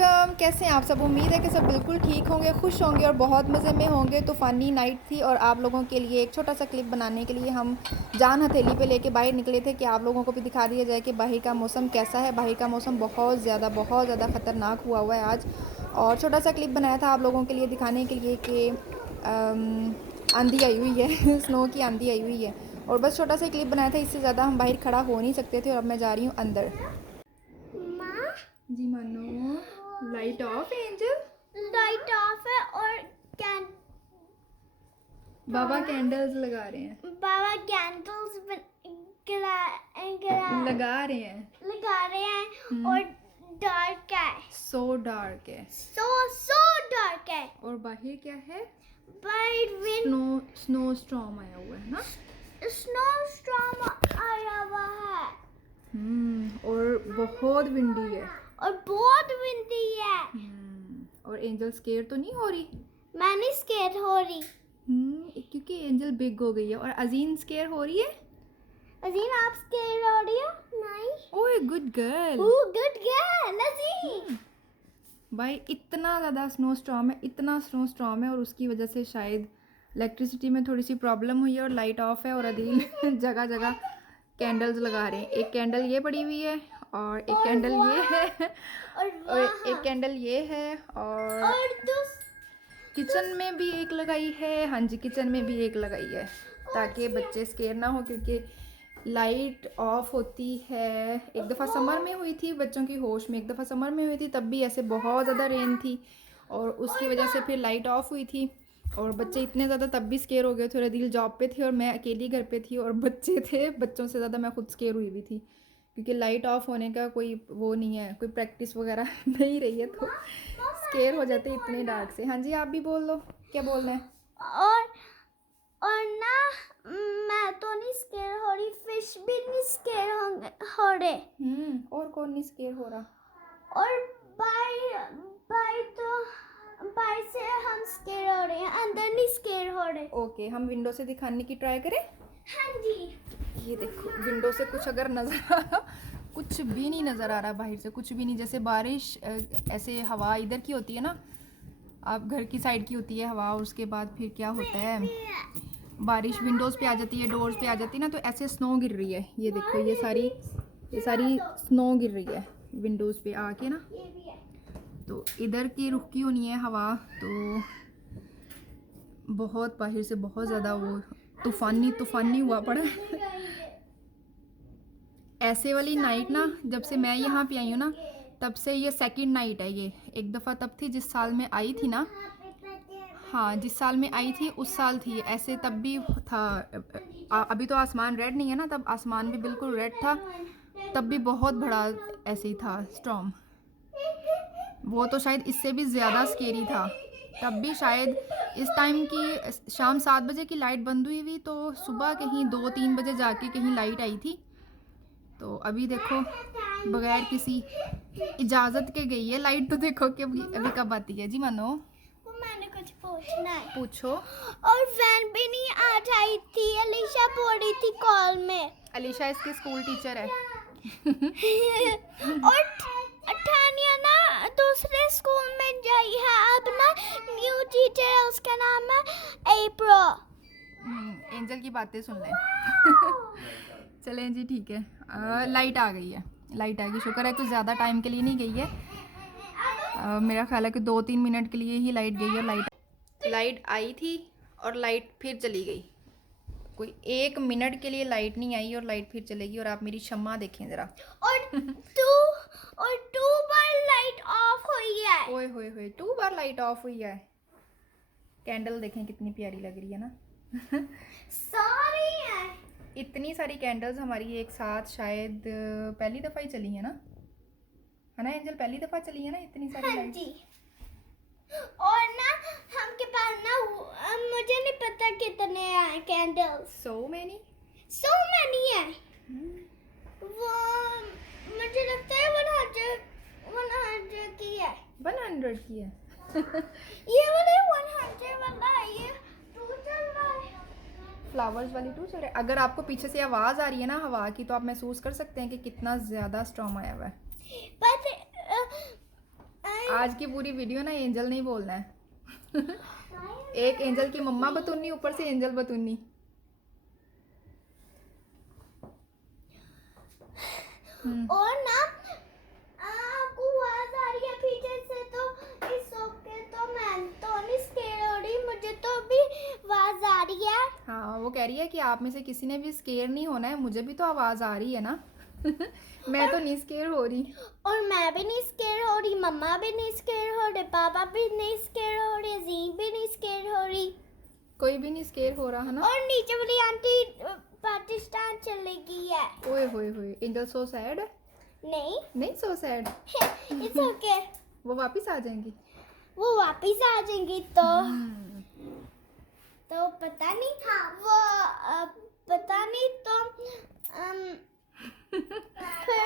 Welcome. कैसे हैं आप सब? उम्मीद है कि सब बिल्कुल ठीक होंगे, खुश होंगे और बहुत मज़े में होंगे। तूफ़ानी नाइट थी और आप लोगों के लिए एक छोटा सा क्लिप बनाने के लिए हम जान हथेली पे लेके बाहर निकले थे कि आप लोगों को भी दिखा दिया जाए कि बाहर का मौसम कैसा है। बाहर का मौसम बहुत ज़्यादा ख़तरनाक हुआ है आज। और छोटा सा क्लिप बनाया था आप लोगों के लिए दिखाने के लिए कि आंधी आई हुई है स्नो की आंधी आई हुई है। और बस छोटा सा क्लिप बनाया था, इससे ज़्यादा हम बाहर खड़ा हो नहीं सकते थे। और अब मैं जा रही हूँ अंदर। जी मानो, लाइट ऑफ है एंजल। लाइट ऑफ है और बाबा कैंडल्स लगा रहे हैं। बाबा कैंडल्स लगा रहे हैं। लगा रहे हैं और डार्क है, सो डार्क है। सो डार्क है। और बाहर क्या है? बाहर विंड स्नो स्टॉर्म आया हुआ है ना। स्नो स्टॉर्म आया हुआ है और बहुत विंडी है। और बहुत विंडी है। और एंजल स्केयर तो नहीं हो रही? मैं नहीं स्केयर हो रही क्योंकि एंजल बिग हो गई है। और अजीन स्केयर हो रही है? अजीम आप स्केयर हो रही हो? नहीं। Oh good girl. Good girl Azeem. भाई इतना ज़्यादा स्नो स्टॉर्म है, इतना स्नो स्टॉर्म है और उसकी वजह से शायद इलेक्ट्रिसिटी में थोड़ी सी प्रॉब्लम हुई है और लाइट ऑफ है। और अदील जगह जगह कैंडल्स लगा रहे हैं। एक कैंडल ये पड़ी हुई है और एक कैंडल ये है और एक कैंडल ये है और किचन में भी एक लगाई है। हाँ जी, किचन में भी एक लगाई है ताकि बच्चे स्केयर ना हो, क्योंकि लाइट ऑफ होती है। एक दफ़ा समर में हुई थी, बच्चों की होश में एक दफ़ा समर में हुई थी, तब भी ऐसे बहुत ज़्यादा रेन थी और उसकी वजह से फिर लाइट ऑफ हुई थी और बच्चे इतने ज़्यादा तब भी स्केयर हो गए थे। रदील जॉब पे थे और मैं अकेली घर पे थी और बच्चे थे, बच्चों से ज़्यादा मैं खुद स्केयर हुई भी थी, क्योंकि लाइट ऑफ होने का कोई वो नहीं है, कोई प्रैक्टिस वगैरह नहीं रही है, तो स्केयर हो जाते इतने डार्क से। हाँ जी, आप भी बोल लो, क्या बोलना है? और ना मैं तो नहीं स्केयर हो रही, फिश भी नहीं स्केयर हो रहे। और कौन नहीं स्केयर हो रहा? और बाय से हम स्केयर हो रहे हैं, अंदर नहीं स्केयर हो रहे। ओके, हम विंडो से दिखाने की ट्राई करें। हाँ जी, ये देखो विंडो से कुछ अगर नज़र आ रहा, कुछ भी नहीं नज़र आ रहा बाहर से, कुछ भी नहीं। जैसे बारिश ऐसे हवा इधर की होती है ना, आप घर की साइड की होती है हवा, और उसके बाद फिर क्या होता है, बारिश विंडोज़ पे आ जाती है, डोर्स पे आ जाती है ना, तो ऐसे स्नो गिर रही है। ये देखो ये सारी स्नो गिर रही है विंडोज़ पे आके ना। तो इधर की रुख की होनी है हवा, तो बहुत बाहर से बहुत ज़्यादा वो तूफ़ानी हुआ पड़ा है। ऐसे वाली नाइट ना, जब से मैं यहाँ पे आई हूँ ना, तब से ये सेकंड नाइट है। ये एक दफ़ा तब थी जिस साल में आई थी ना, हाँ जिस साल में आई थी उस साल थी ऐसे, तब भी था। अभी तो आसमान रेड नहीं है ना, तब आसमान भी बिल्कुल रेड था, तब भी बहुत बड़ा ऐसे ही था स्टॉर्म। वो तो शायद इससे भी ज़्यादा स्केरी था। तब भी शायद इस टाइम की शाम 7 बजे की लाइट बंद हुई हुई, तो सुबह कहीं 2-3 बजे जाके कहीं लाइट आई थी। तो अभी देखो बगैर किसी इजाज़त के गई है लाइट, तो देखो कि अभी कब आती है। जी मानो, मैंने कुछ पूछना है। पूछो। और वैन भी नहीं आ रही थी, अलीशा बोल रही थी कॉल में। अलीशा इसकी स्कूल टीचर है। और ठानिया ना दूसरे स्कूल में जाई है, अब ना न्यू टीचर है, उसका नाम है अप्रैल। एंजल की बातें सुन लें। चलें जी, ठीक है। लाइट आ गई है, लाइट आएगी, शुक्र है, कुछ ज़्यादा टाइम के लिए नहीं गई है। मेरा ख्याल है कि 2-3 मिनट के लिए ही लाइट गई है। लाइट आई थी और लाइट फिर चली गई। कोई 1 मिनट के लिए लाइट नहीं आई और लाइट फिर चलेगी। और आप मेरी शम्मा देखें ज़रा। और टू बार लाइट ऑफ हुई है। ओए होए होए, 2 बार लाइट ऑफ हुई है। कैंडल देखें कितनी प्यारी लग रही है ना। सारी है, इतनी सारी कैंडल्स हमारी एक साथ शायद पहली दफ़ा ही चली है ना एंजल? पहली दफ़ा चली है ना इतनी सारी हाँ लाइट। जी। और ना हमके पास ना मुझे नहीं पता कितने हैं कैंडल्स। सो मैनी है। वो मुझे लगता है 100 की है। 100 की है। ये वाले 100 वाला है, ये 2 चल रहा है। फ्लावर्स वाली 2 चल रही है। अगर आपको पीछे से आवाज़ आ रही है ना हवा की, तो आप महसूस कर सकते हैं कि कितना ज़्यादा स्टॉर्म आया हुआ है। But आज की पूरी वीडियो ना एंजल नहीं बोलना है। एक एंजल की मम्मा बतूनी, ऊपर से एंजल बतूनी। और ना आपको आवाज आ रही है पीछे से, तो इस ओके, तो मैं तो नहीं स्केयर हो रही, मुझे तो भी आवाज आ रही है। हाँ, वो कह रही है कि आप में से किसी ने भी स्केयर नहीं होना है, मुझे भी तो आवाज़ आ रही है ना। मैं तो नहीं स्केयर हो रही। और मैं भी नहीं स्केयर हो रही, मम्मा भी नहीं स्केयर हो रहे, पापा भी नहीं स्केयर हो रहे, जीन भी नहीं स्केयर हो रही, कोई भी नहीं स्केयर हो रहा है ना। और नीचे वाली आंटी पाकिस्तान चली गई है। ओए होए होए, एंजल सो सैड। नहीं, नहीं सो सैड, इट्स ओके। वो वापस आ जाएंगी। वो वापिस आ जाएंगी तो पता नहीं, वो पता नहीं, तो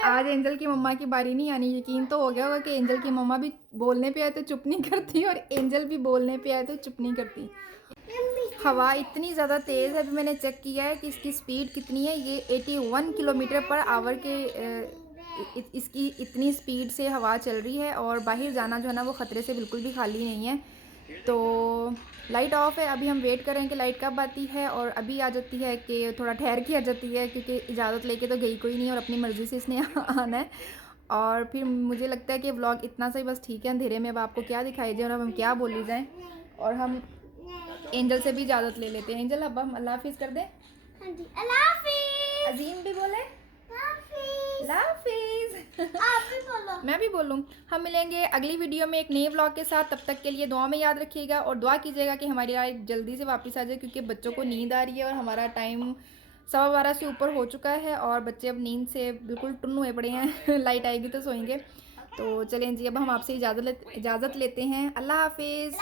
आज एंजल की मम्मा की बारी नहीं आनी। यकीन तो हो गया होगा कि एंजल की मम्मा भी बोलने पे आए तो चुप नहीं करती और एंजल भी बोलने पे आए तो चुप नहीं करती। हवा इतनी ज़्यादा तेज़ है, अभी मैंने चेक किया है कि इसकी स्पीड कितनी है। ये 81 किलोमीटर पर आवर के इसकी इतनी स्पीड से हवा चल रही है, और बाहर जाना जो है ना वो ख़तरे से बिल्कुल भी खाली नहीं है। तो लाइट ऑफ है, अभी हम वेट करें कि लाइट कब आती है, और अभी आ जाती है कि थोड़ा ठहर के आ जाती है, क्योंकि इजाज़त लेके तो गई कोई नहीं और अपनी मर्ज़ी से इसने आना है। और फिर मुझे लगता है कि व्लॉग इतना सा ही बस ठीक है। अंधेरे में अब आपको क्या दिखाई दे और अब हम क्या बोली जाएं, और हम एंजल से भी इजाज़त ले लेते हैं। एंजल अब हम अल्लाह हाफिज़ कर दें। हाँ जी, अल्लाह हाफिज़। अजीम भी बोले अल्लाह हाफिज़। आप भी बोलो। मैं भी बोलूँ। हम मिलेंगे अगली वीडियो में एक नए व्लॉग के साथ। तब तक के लिए दुआ में याद रखिएगा और दुआ कीजिएगा कि हमारी लाइट जल्दी से वापस आ जाए, क्योंकि बच्चों को नींद आ रही है और हमारा टाइम 12:15 से ऊपर हो चुका है और बच्चे अब नींद से बिल्कुल टुन्न हुए पड़े हैं। लाइट आएगी तो सोएंगे। तो चलें जी, अब हम आपसे इजाज़त लेते हैं। अल्लाह हाफिज़।